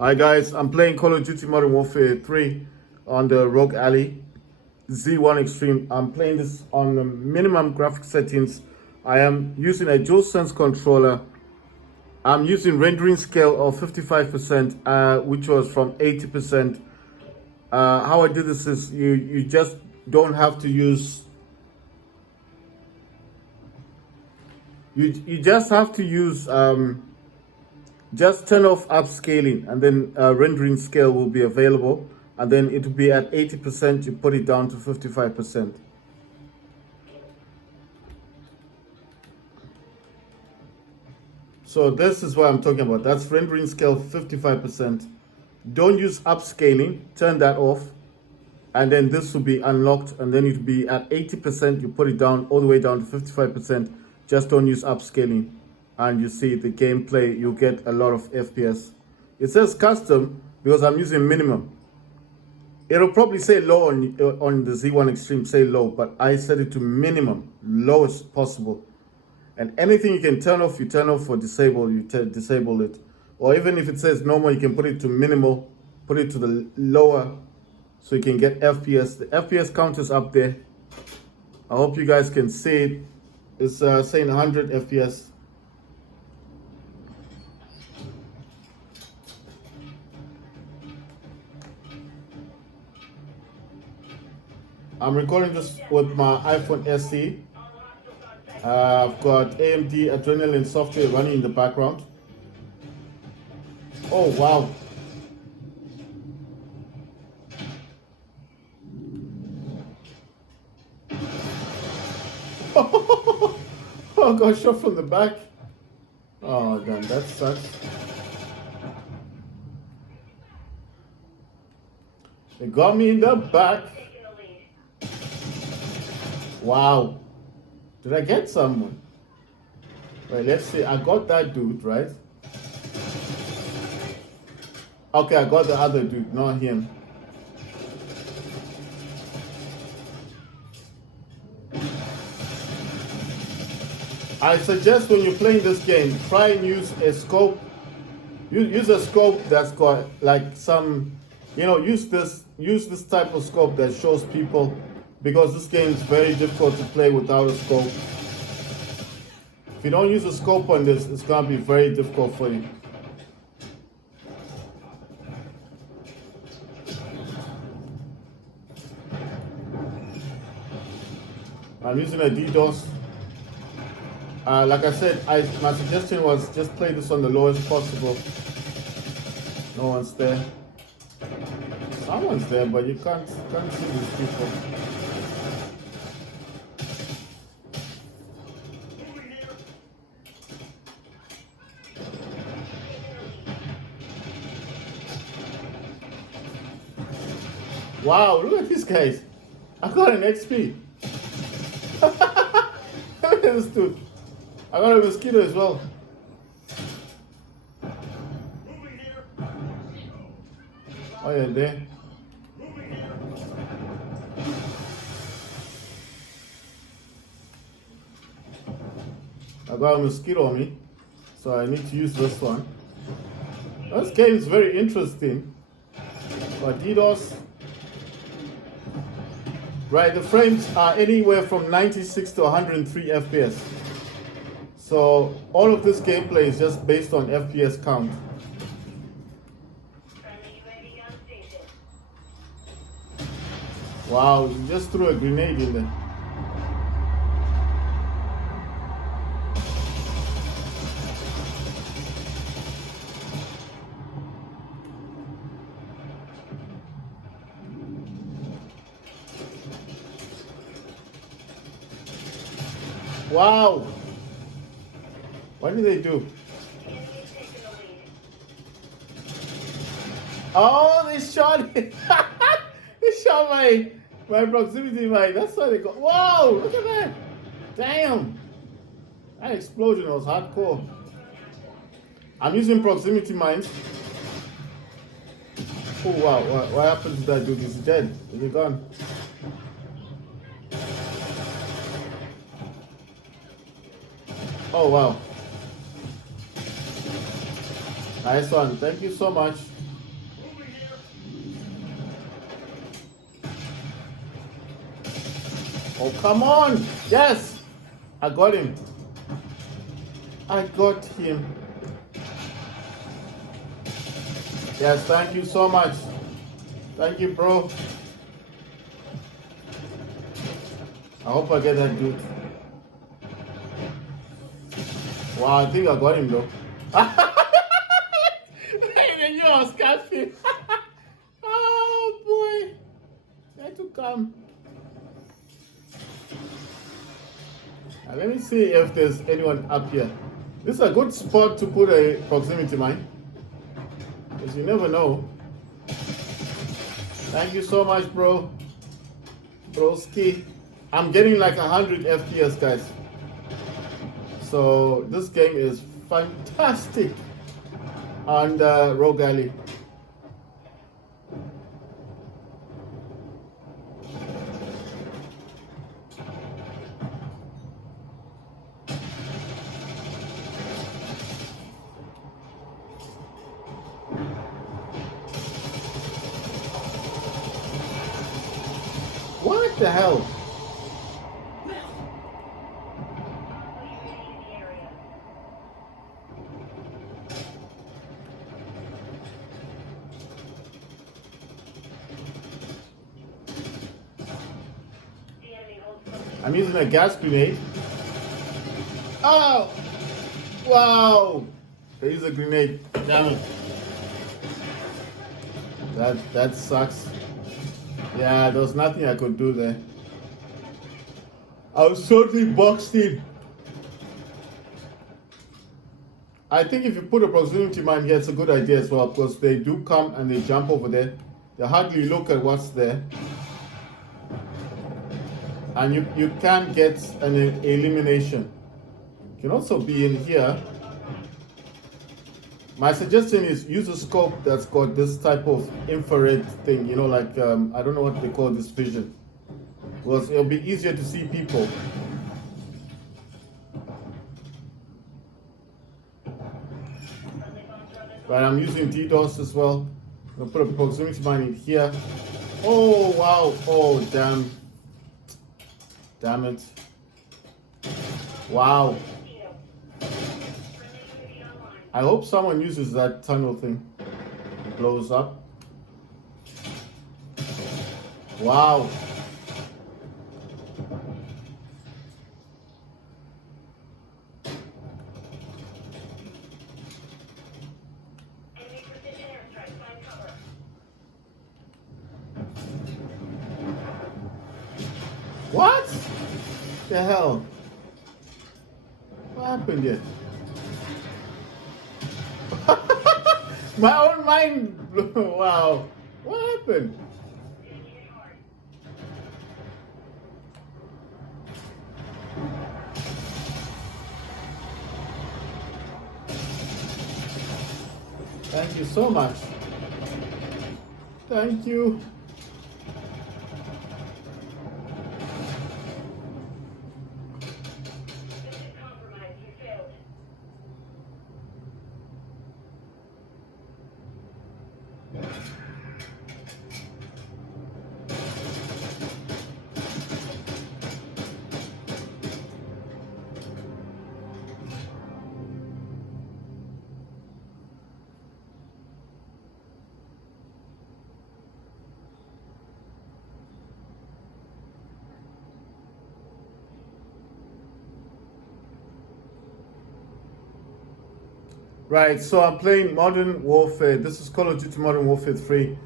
Hi guys, I'm playing Call of Duty Modern Warfare 3 on the ROG Alley Z1 Extreme. I'm playing this on the minimum graphics settings. I am using a DualSense controller. I'm using rendering scale of 55%, which was from 80%. How I do this is you just don't have to use. You just have to use. Just turn off upscaling, and then rendering scale will be available, and then it will be at 80%. You put it down to 55%. So this is what I'm talking about. That's rendering scale 55%. Don't use upscaling, turn that off, and then this will be unlocked, and then it will be at 80%. You put it down all the way down to 55%. Just don't use upscaling, and you see the gameplay. You get a lot of FPS. It says custom because I'm using minimum. It'll probably say low on the Z1 Extreme, say low, but I set it to minimum, lowest possible. And anything you can turn off, you turn off. Or disable, you disable it. Or even if it says normal, you can put it to minimal, put it to the lower, so you can get FPS. The FPS count is up there. I hope you guys can see it. It's saying 100 FPS. I'm recording this with my iPhone SE. I've got AMD Adrenaline software running in the background. Oh wow. Oh, I got shot from the back. Oh damn, that sucks. They got me in the back. Wow. Did I get someone? Wait, let's see. I got that dude, right? Okay, I got the other dude, not him. I suggest when you're playing this game, try and use a scope. Use a scope that's got like some, use this type of scope that shows people, because this game is very difficult to play without a scope. If you don't use a scope on this, it's gonna be very difficult for you. I'm using a DDoS. Like I said, my suggestion was just play this on the lowest possible. No one's there. Someone's there, but you can't see these people. Wow, look at these guys. I got an XP. Look at this dude. I got a mosquito as well. Oh yeah, there. I got a mosquito on me, so I need to use this one. This game is very interesting. But DDoS, right? The frames are anywhere from 96 to 103 FPS. So all of this gameplay is just based on FPS count. Wow, you just threw a grenade in there. Wow. What did they do? Oh, they shot it. They shot my proximity mine. That's why they got. Whoa, look at that. Damn. That explosion was hardcore. I'm using proximity mines. Oh wow, what happened to that dude? He's dead. Is he gone? Oh wow. Nice one. Thank you so much. Oh, come on. Yes. I got him. I got him. Yes, thank you so much. Thank you, bro. I hope I get that dude. Wow, I think I got him though. I knew I was catching. Oh boy. Try to come. Now, let me see if there's anyone up here. This is a good spot to put a proximity mine, because you never know. Thank you so much, bro. Broski. I'm getting like 100 FPS, guys. So this game is fantastic on the ROG Ally. What the hell? I'm using a gas grenade. Oh! Wow! There is a grenade. Damn it. That sucks. Yeah, there was nothing I could do there. I was totally boxed in. I think if you put a proximity mine here, it's a good idea as well, because they do come and they jump over there. They hardly look at what's there. And you can get an elimination. You can also be in here. My suggestion is use a scope that's got this type of infrared thing, you know, like, I don't know what they call this vision. Because it'll be easier to see people. But I'm using DDoS as well. I'm gonna put a proximity mine in here. Oh, wow. Oh, damn. Damn it. Wow. I hope someone uses that tunnel thing. It blows up. Wow. What the hell? What happened here? My own mind. Wow. What happened? Thank you so much. Thank you. Right, so I'm playing Modern Warfare. This is Call of Duty Modern Warfare 3.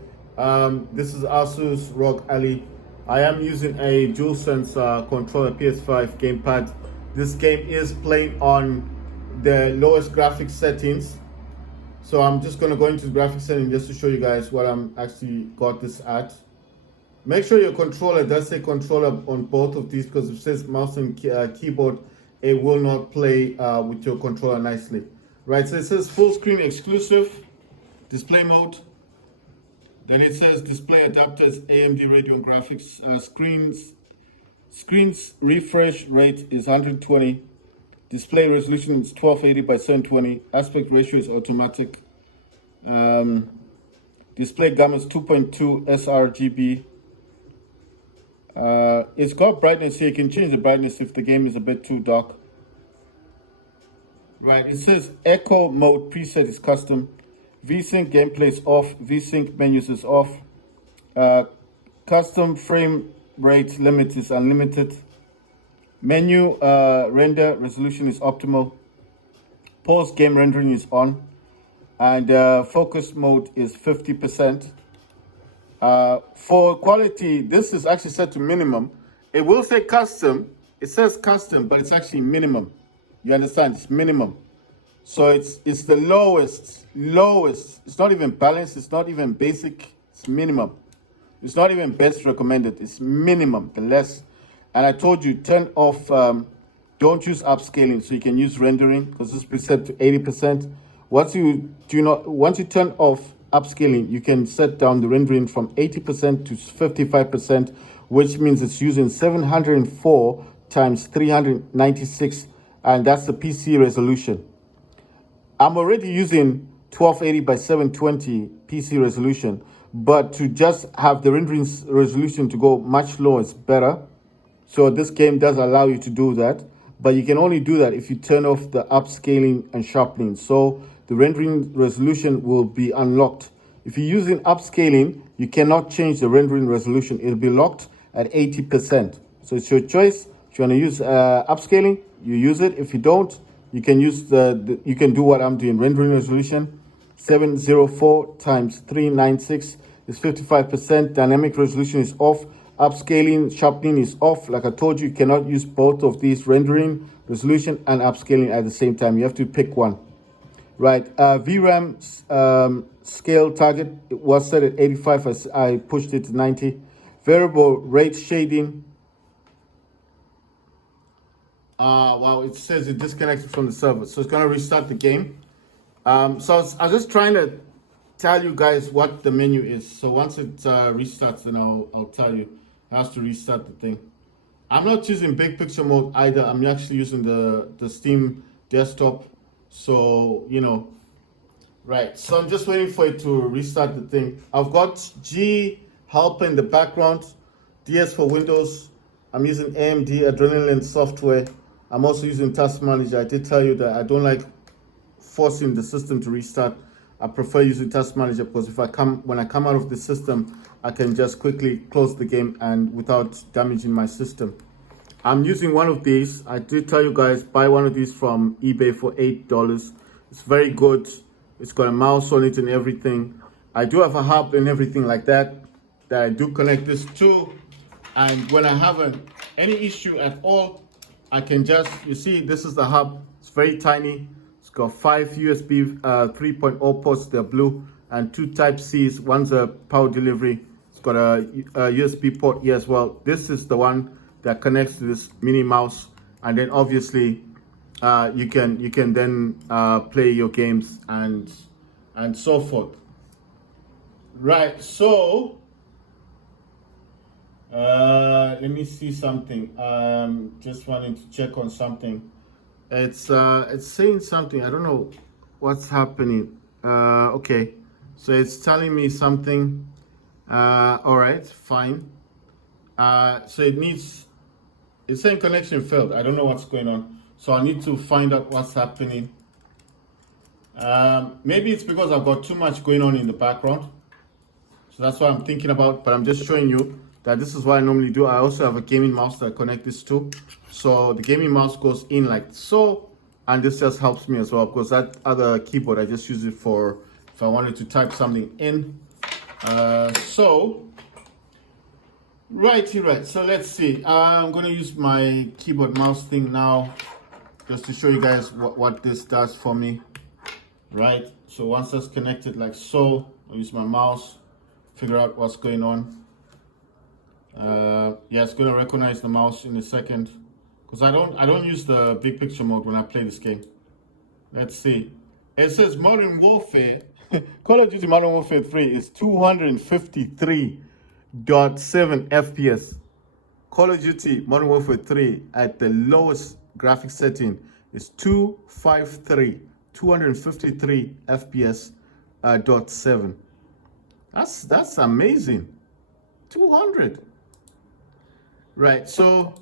This is Asus ROG Ally. I am using a DualSense controller, PS5 gamepad. This game is playing on the lowest graphics settings. So I'm just going to go into the graphics setting just to show you guys what I'm actually got this at. Make sure your controller does say controller on both of these, because if it says mouse and keyboard, it will not play with your controller nicely. Right, so it says full screen exclusive, display mode. Then it says display adapters, AMD Radeon graphics. Screens refresh rate is 120. Display resolution is 1280 by 720. Aspect ratio is automatic. Display gamma is 2.2 sRGB. It's got brightness here. You can change the brightness if the game is a bit too dark. Right, it says echo mode preset is custom. VSync gameplay is off. VSync menus is off. Custom frame rate limit is unlimited. Menu render resolution is optimal. Pause game rendering is on. And focus mode is 50%. For quality, this is actually set to minimum. It will say custom. It says custom, but it's actually minimum. You understand? It's minimum. So it's the lowest. It's not even balanced. It's not even basic. It's minimum. It's not even best recommended. It's minimum, the less. And I told you, turn off, don't use upscaling, so you can use rendering, because this is preset to 80%. Once you turn off upscaling, you can set down the rendering from 80% to 55%, which means it's using 704 times 396, and that's the PC resolution. I'm already using 1280 by 720 PC resolution, but to just have the rendering resolution to go much lower is better. So this game does allow you to do that, but you can only do that if you turn off the upscaling and sharpening. So the rendering resolution will be unlocked. If you're using upscaling, you cannot change the rendering resolution. It'll be locked at 80%. So it's your choice. If you want to use upscaling, you use it. If you don't, you can use you can do what I'm doing. Rendering resolution 704 times 396 is 55%. Dynamic resolution is off. Upscaling, sharpening is off. Like I told you, you cannot use both of these, rendering resolution and upscaling at the same time. You have to pick one. Right, VRAM scale target was set at 85 as I pushed it to 90. Variable rate shading. Wow, it says it disconnected from the server, so it's gonna restart the game. So I was just trying to tell you guys what the menu is. So once it restarts, then I'll tell you. It has to restart the thing. I'm not using big picture mode either. I'm actually using the Steam desktop. So, you know, right. So I'm just waiting for it to restart the thing. I've got G help in the background, DS for Windows. I'm using AMD Adrenaline software. I'm also using Task Manager. I did tell you that I don't like forcing the system to restart. I prefer using Task Manager because when I come out of the system, I can just quickly close the game and without damaging my system. I'm using one of these. I did tell you guys, buy one of these from eBay for $8. It's very good. It's got a mouse on it and everything. I do have a hub and everything like that I do connect this to. And when I have any issue at all, I can just, you see, this is the hub. It's very tiny. It's got 5 USB 3.0 ports, they're blue, and 2 Type-Cs. One's a power delivery. It's got a USB port here as well. This is the one that connects to this mini mouse, and then obviously you can then play your games and so forth. Right, so let me see something. Just wanting to check on something. It's saying something. I don't know what's happening. Okay, so it's telling me something. All right, fine. So it's saying connection failed. I don't know what's going on. So I need to find out what's happening. Maybe it's because I've got too much going on in the background. So that's what I'm thinking about, but I'm just showing you that this is what I normally do. I also have a gaming mouse that I connect this to. So the gaming mouse goes in like so, and this just helps me as well, because that other keyboard, I just use it for if I wanted to type something in. Right, so let's see. I'm going to use my keyboard mouse thing now, just to show you guys what this does for me. Right, so once that's connected like so, I'll use my mouse, figure out what's going on. Yeah, it's going to recognize the mouse in a second, because I don't use the big picture mode when I play this game. Let's see. It says Modern Warfare. Call of Duty Modern Warfare 3 is 253.7 FPS. Call of Duty Modern Warfare 3 at the lowest graphics setting is 253 FPS .7. That's amazing. 200. Right, so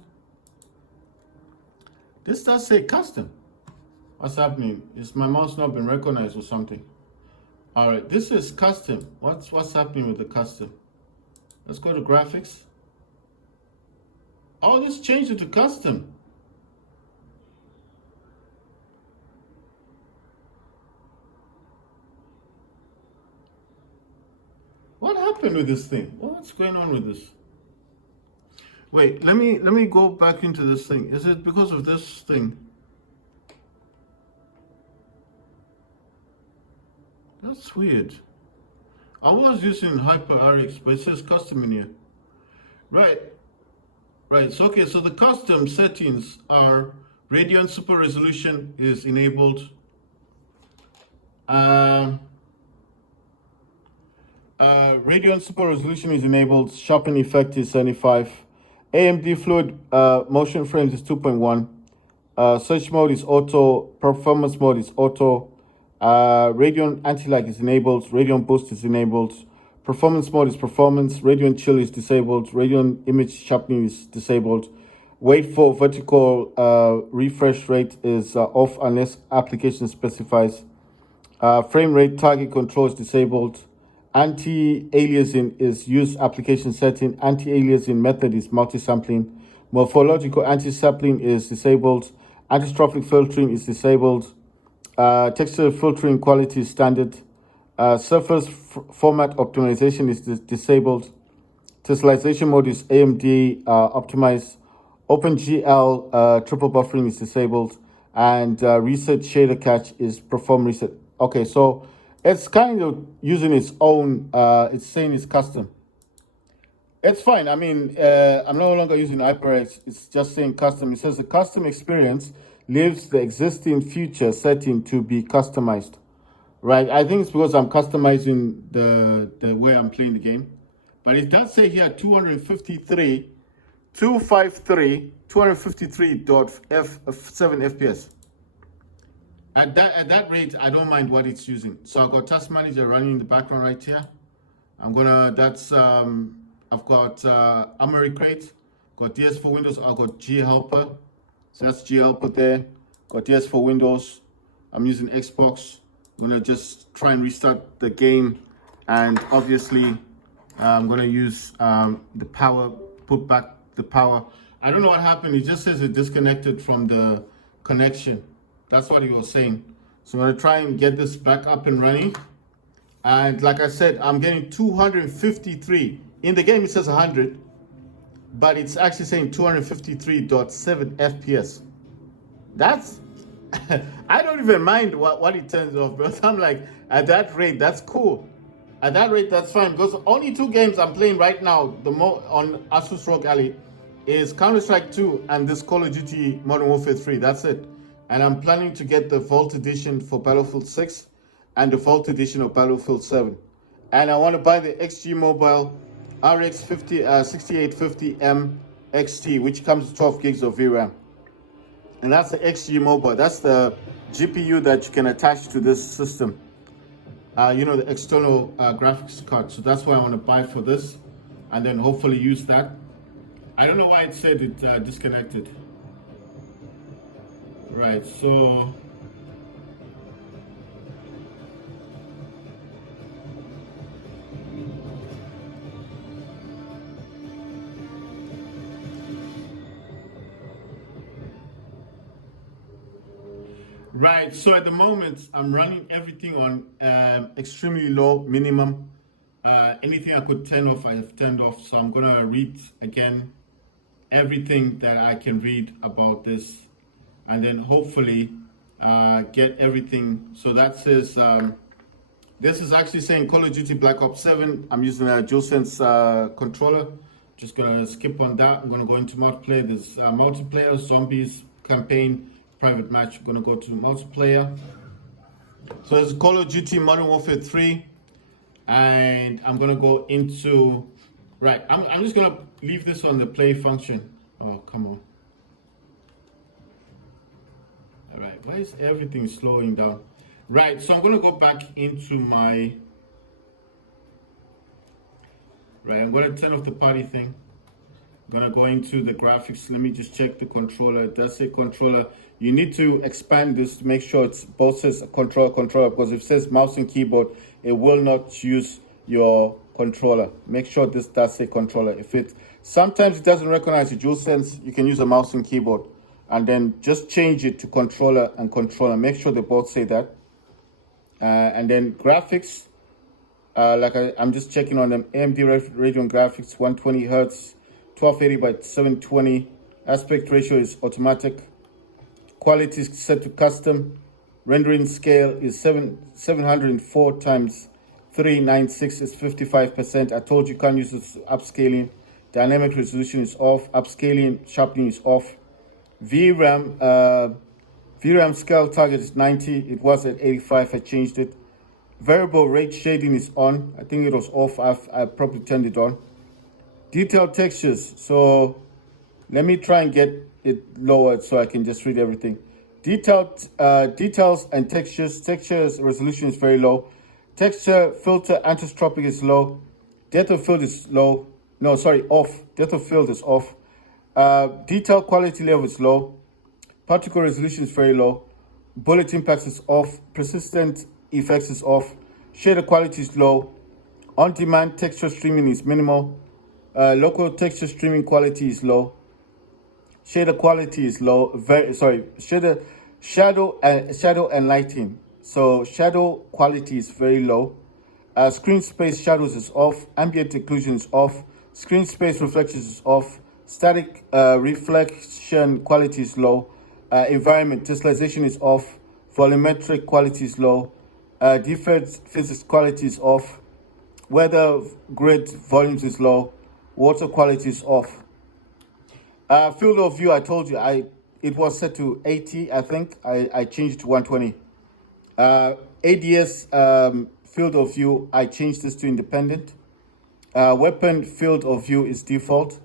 this does say custom. What's happening? Is my mouse not been recognized or something? All right, this is custom. What's happening with the custom? Let's go to graphics. Oh, this changed it to custom. What happened with this thing? What's going on with this? Wait, let me go back into this thing. Is it because of this thing? That's weird. I was using HyperRx, but it says custom in here. Right. Right. So okay, so the custom settings are Radeon Super Resolution is enabled. Radeon Super Resolution is enabled. Sharpen effect is 75. AMD Fluid motion frames is 2.1. Search mode is auto. Performance mode is auto. Radeon Anti-Lag is enabled. Radeon Boost is enabled. Performance mode is performance. Radeon Chill is disabled. Radeon Image Sharpening is disabled. Wait for vertical refresh rate is off unless application specifies. Frame rate target control is disabled. Anti-aliasing is use application setting. Anti-aliasing method is multi-sampling. Morphological anti-sampling is disabled. Anti-strophic filtering is disabled. Texture filtering quality is standard. Surface format optimization is disabled. Tessellation mode is AMD optimized. OpenGL triple buffering is disabled. And reset shader cache is perform reset. Okay, so it's kind of using its own, it's saying it's custom. It's fine. I mean, I'm no longer using HyperX. It's just saying custom. It says the custom experience leaves the existing feature setting to be customized. Right. I think it's because I'm customizing the way I'm playing the game. But it does say here 253.7 FPS. At that rate, I don't mind what it's using. So I've got Task Manager running in the background right here. I've got Armory Crate, got DS for Windows, I've got G Helper. So that's G Helper there. Got DS for Windows. I'm using Xbox. I'm gonna just try and restart the game. And obviously, I'm gonna use the power, put back the power. I don't know what happened. It just says it disconnected from the connection. That's what he was saying. So I'm gonna try and get this back up and running. And like I said, I'm getting 253. In the game, it says 100, but it's actually saying 253.7 FPS. That's, I don't even mind what it turns off, because I'm like, at that rate, that's cool. At that rate, that's fine, because only 2 games I'm playing right now, on Asus ROG Ally, is Counter-Strike 2 and this Call of Duty Modern Warfare 3. That's it. And I'm planning to get the Vault Edition for Battlefield 6 and the Vault Edition of Battlefield 7. And I want to buy the XG Mobile RX 6850M XT, which comes with 12 gigs of VRAM. And that's the XG Mobile. That's the GPU that you can attach to this system. The external graphics card. So that's what I want to buy for this, and then hopefully use that. I don't know why it said it disconnected. Right, so right, so at the moment I'm running everything on extremely low minimum. Anything I could turn off, I have turned off. So I'm gonna read again everything that I can read about this, and then hopefully get everything. So that says this is actually saying Call of Duty Black Ops 7. I'm using a DualSense controller. Just gonna skip on that. I'm gonna go into multiplayer. There's multiplayer, zombies, campaign, private match. I'm gonna go to multiplayer. So it's Call of Duty Modern Warfare 3, and I'm gonna go into, right, I'm just gonna leave this on the play function. Oh, come on. All right, why is everything slowing down? Right, so I'm gonna go back into my, right, I'm gonna turn off the party thing. Gonna go into the graphics. Let me just check the controller. It does say controller. You need to expand this to make sure it's both says controller, because if it says mouse and keyboard, it will not use your controller. Make sure this does say controller. If it sometimes it doesn't recognize the DualSense, you can use a mouse and keyboard, and then just change it to controller and controller. Make sure they both say that. And then graphics, I'm just checking on them. AMD Radeon graphics, 120 hertz, 1280 by 720. Aspect ratio is automatic. Quality is set to custom. Rendering scale is 704 times 396 is 55%. I told you can't use this upscaling. Dynamic resolution is off. Upscaling, sharpening is off. VRAM scale target is 90. It was at 85. I changed it. Variable rate shading is on. I think it was off. I probably turned it on. Detailed textures. So let me try and get it lowered so I can just read everything. Details and textures. Textures resolution is very low. Texture filter anisotropic is low. Depth of field is low. No, sorry, off. Depth of field is off. Detail quality level is low. Particle resolution is very low. Bullet impacts is off. Persistent effects is off. Shader quality is low. On-demand texture streaming is minimal. Local texture streaming quality is low. Shader quality is low. Shadow and lighting. So shadow quality is very low. Screen space shadows is off. Ambient occlusion is off. Screen space reflections is off. Static reflection quality is low. Environment tessellation is off. Volumetric quality is low. Deferred physics quality is off. Weather grid volumes is low. Water quality is off. Field of view, I told you, it was set to 80, I think. I changed it to 120. ADS field of view, I changed this to independent. Weapon field of view is default.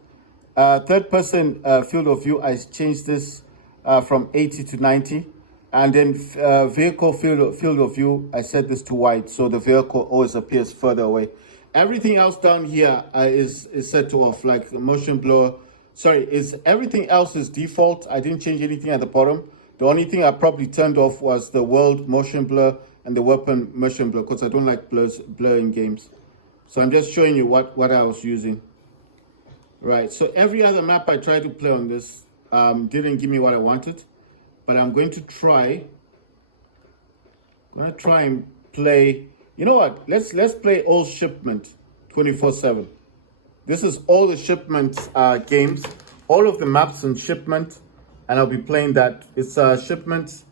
Third person field of view, I changed this from 80 to 90. And then vehicle field of view, I set this to wide, so the vehicle always appears further away. Everything else down here is set to off, like motion blur. Sorry, everything else is default. I didn't change anything at the bottom. The only thing I probably turned off was the world motion blur and the weapon motion blur, because I don't like blur in games. So I'm just showing you what I was using. Right, so every other map I tried to play on this didn't give me what I wanted. But I'm going to try and play. You know what? Let's play all shipment 24/7. This is all the shipment games, all of the maps and shipment, and I'll be playing that. It's shipment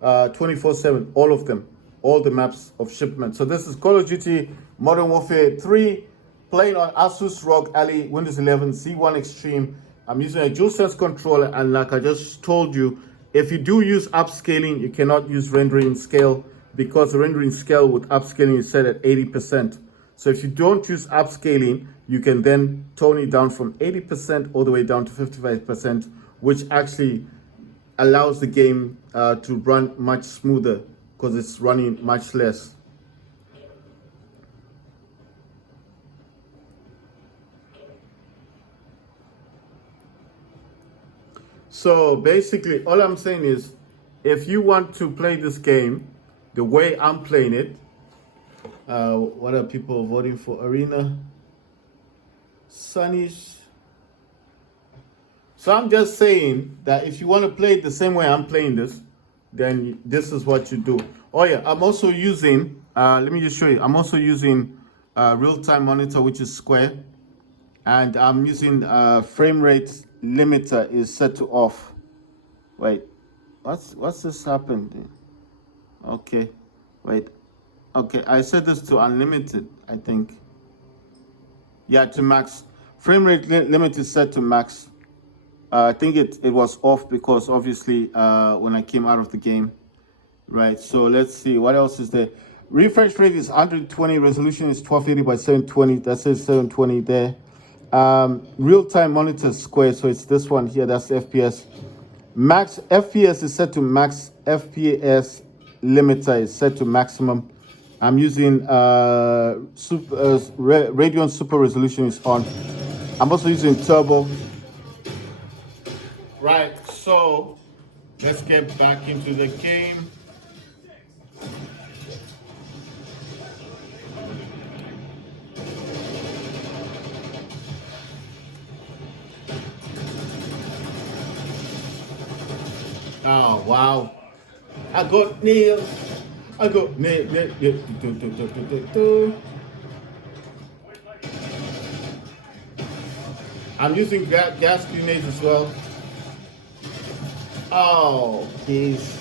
24/7, all of them, all the maps of shipment. So this is Call of Duty Modern Warfare 3, playing on Asus ROG Ally Windows 11 Z1 Extreme. I'm using a DualSense controller, and like I just told you, if you do use upscaling, you cannot use rendering scale, because the rendering scale with upscaling is set at 80%. So if you don't use upscaling, you can then tone it down from 80% all the way down to 55%, which actually allows the game to run much smoother, because it's running much less. So basically, all I'm saying is, if you want to play this game the way I'm playing it, what are people voting for? Arena, Sunnies. So I'm just saying that if you want to play it the same way I'm playing this, then this is what you do. Oh yeah, I'm also using, let me just show you. I'm also using real-time monitor, which is square. And I'm using frame rate limiter is set to off. Wait, what's this happened? Okay, wait. Okay, I set this to unlimited, I think. Yeah, to max. Frame rate limit is set to max. I think it was off because obviously when I came out of the game. Right, so let's see, what else is there? Refresh rate is 120, resolution is 1280 by 720. That says 720 there. Real-time monitor square, so it's this one here, that's FPS. Max FPS is set to max. FPS limiter is set to maximum. I'm using Radeon Super Resolution is on. I'm also using turbo. Right, so let's get back into the game. Oh, wow. I got nails. I got nails. I'm using gas grenades as well. Oh, jeez.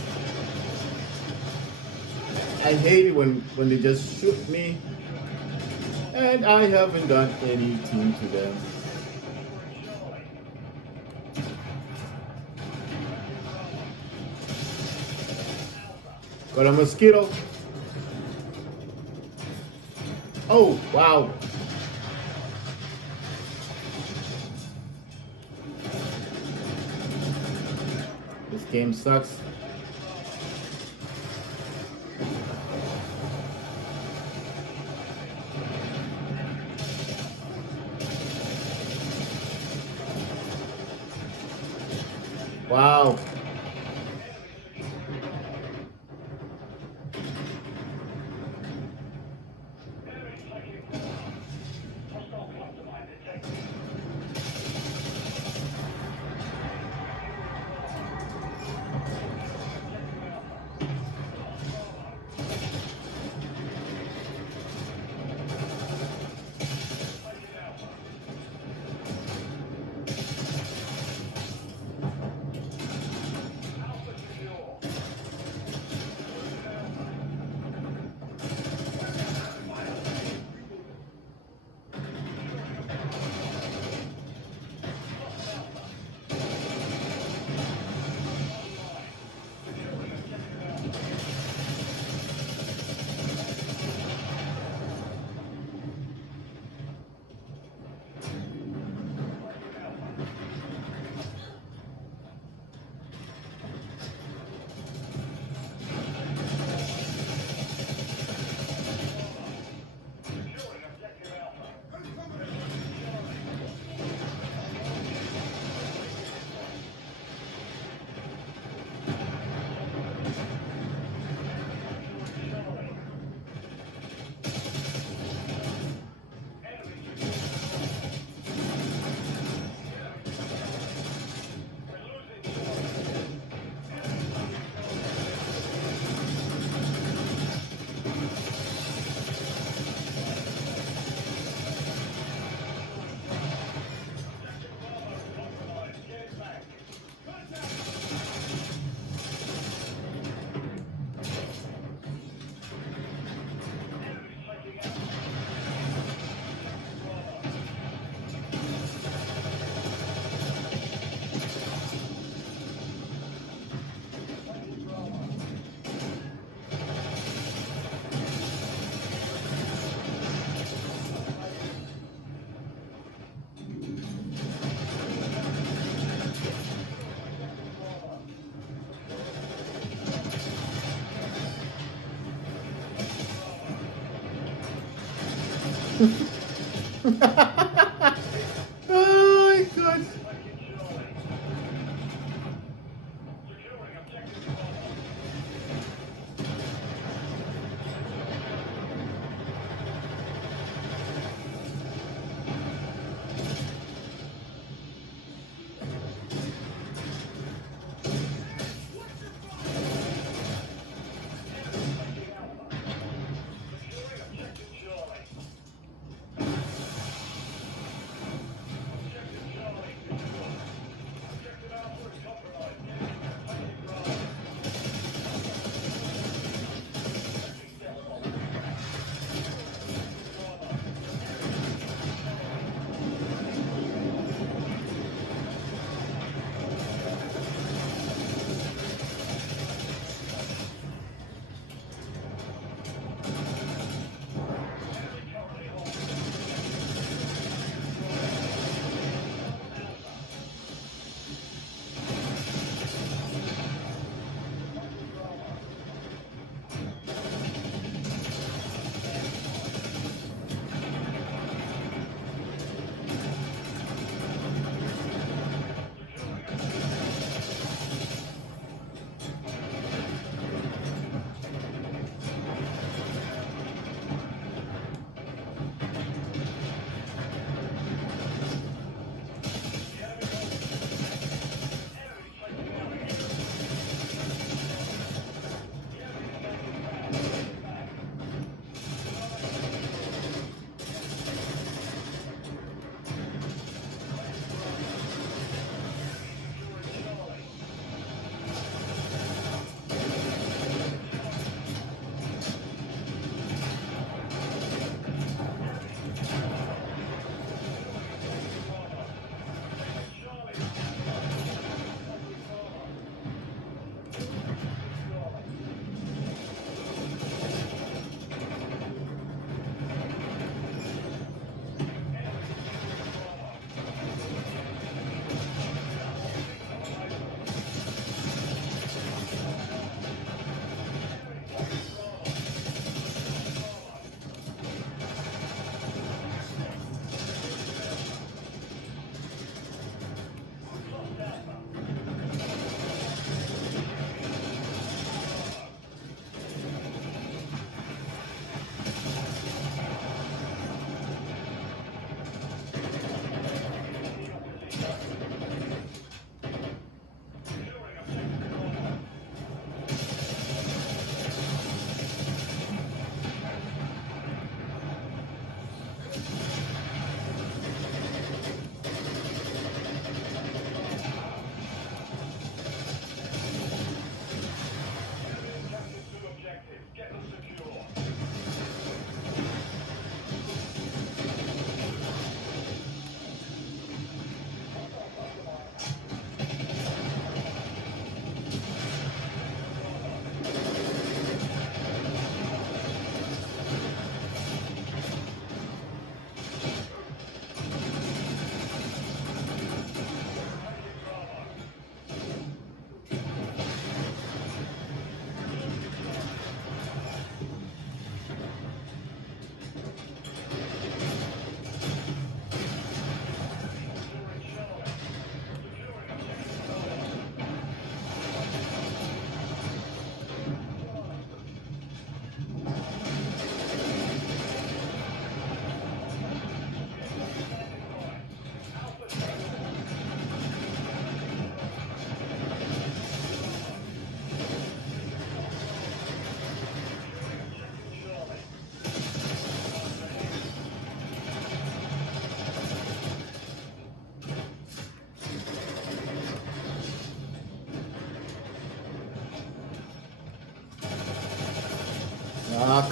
I hate it when they just shoot me and I haven't done anything to them. Got a mosquito. Oh, wow. This game sucks. Wow. Oh my god.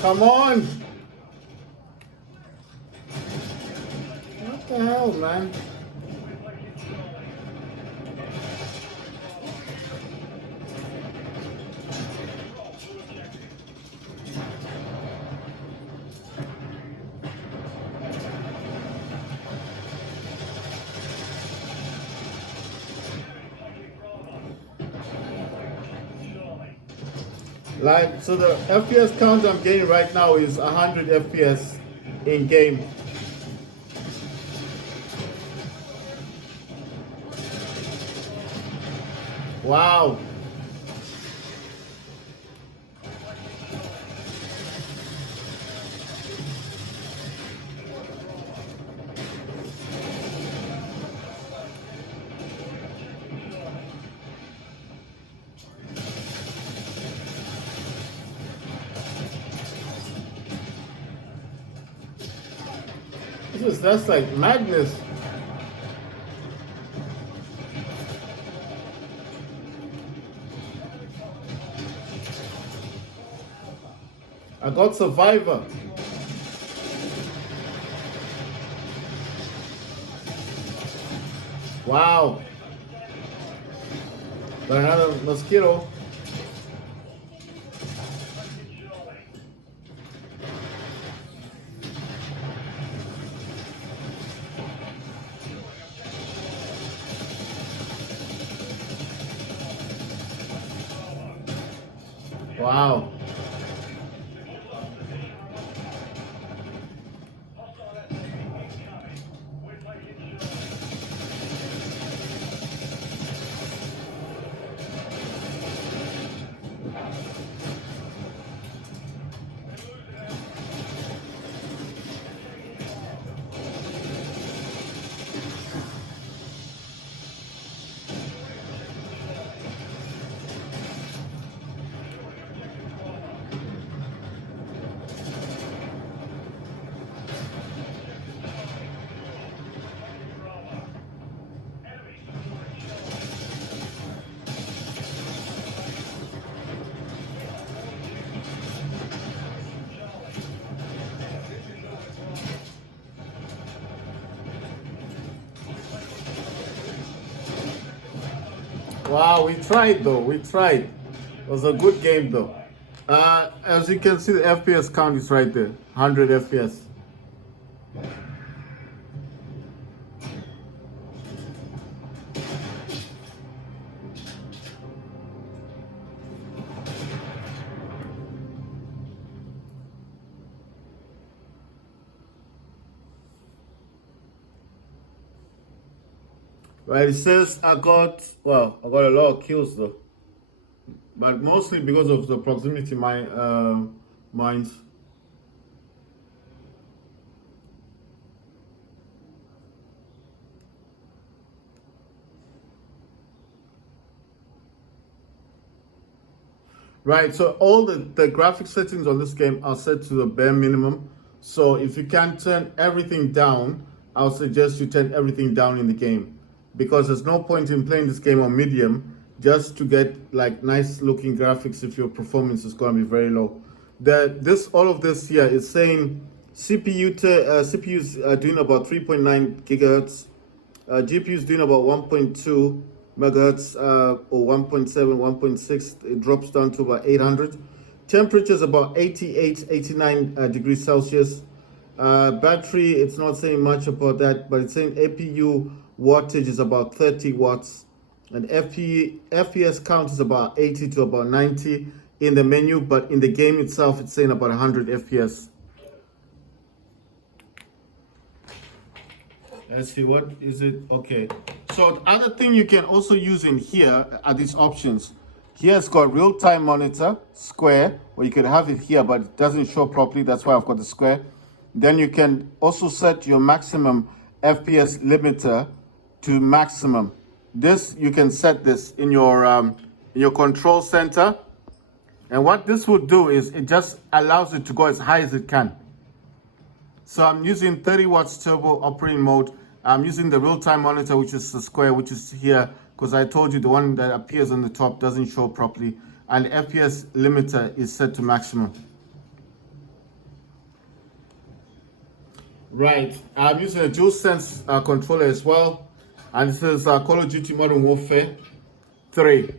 Come on! What the hell, man? Like, so the FPS count I'm getting right now is 100 FPS in game. Wow. That's like madness. I got Survivor. Wow. Got another mosquito. Wow. Wow, we tried though. We tried. It was a good game though. As you can see, the FPS count is right there, 100 FPS. Right, it says I got a lot of kills though, but mostly because of the proximity mines. Right, so all the graphic settings on this game are set to the bare minimum. So if you can turn everything down, I'll suggest you turn everything down in the game, because there's no point in playing this game on medium just to get like nice looking graphics if your performance is going to be very low. All of this here is saying CPUs are doing about 3.9 gigahertz, GPUs doing about 1.2 megahertz or 1.7, 1.6. It drops down to about 800. Temperatures about 88, 89 degrees Celsius. Battery, it's not saying much about that, but it's saying APU wattage is about 30 watts, and FPS count is about 80 to about 90 in the menu, but in the game itself it's saying about 100 FPS. Let's see, what is it? Okay, so the other thing you can also use in here are these options. Here it's got real-time monitor, square, or you could have it here, but it doesn't show properly. That's why I've got the square. Then you can also set your maximum FPS limiter to maximum. This, you can set this in your control center. And what this will do is it just allows it to go as high as it can. So I'm using 30 watts turbo operating mode. I'm using the real-time monitor, which is the square, which is here, because I told you the one that appears on the top doesn't show properly. And the FPS limiter is set to maximum. Right. I'm using a DualSense controller as well. And this is Call of Duty Modern Warfare 3.